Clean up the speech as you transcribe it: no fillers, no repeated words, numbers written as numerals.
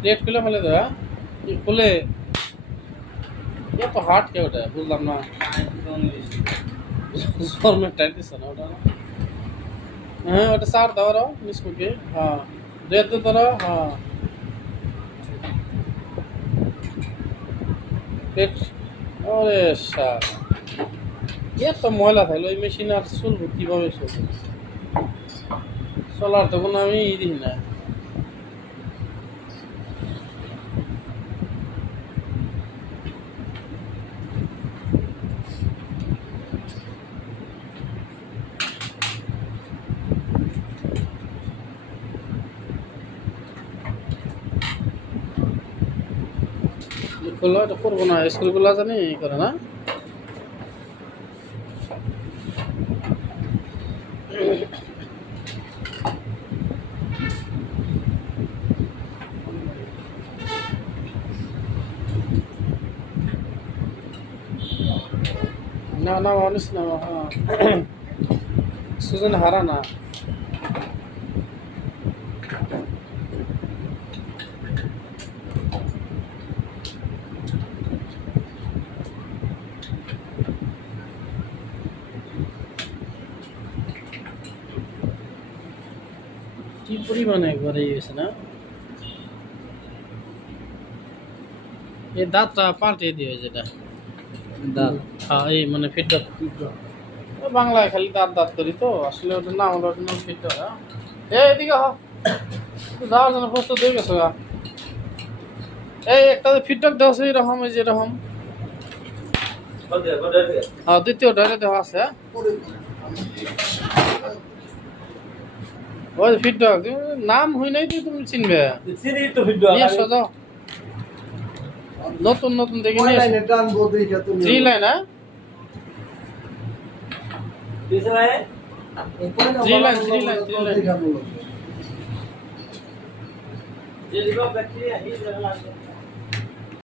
plate খুলে ফেলে দেওয়া কি খুলে এ তো হার্ট কে ওটা বুঝলাম না জন্মের টাইট দিচ্ছে না ওটা না হ্যাঁ ওটা চার দাও রাও মিসকুকে হ্যাঁ দুই তো ধরো হ্যাঁ প্লেট ওরে শালা এত ময়লা থাকলো ওই মেশিন আর চলবো কিভাবে চলবে চলার তো কোনো আমি ই দিই না খোলা এটা করবো না স্কুলগুলো জানি ই করে না না না মানুষ না হ্যাঁ সুজন হারা না কি পরিমাণে একবারে গেছে না এই দাঁতটা পাল্টে দিয়ে যেটা দাঁত হ্যাঁ এই মানে ফিডব্যাক বাংলায় খালি দাঁত দাঁত করি তো আসলে ওটার নাম হলো ওটার নাম ফিডব্যাক এদিকে হ যাওয়ার জন্য প্রস্তুত হয়ে গেছো গা এই একটা ফিডব্যাক দেওয়া আছে এরকম এই যে এরকম হ্যাঁ দ্বিতীয়টা এটা দেওয়া আছে ওই ফিডব্যাক নাম হই নাই তো তুমি চিনবে চিনি তো ভিডিও নিয়ে আসো যাও নতুন নতুন দেখে নিয়ে আসো 3 লাইন হ্যাঁ 3 লাইন যে লিখো ব্যাকটেরিয়া হি লাগবে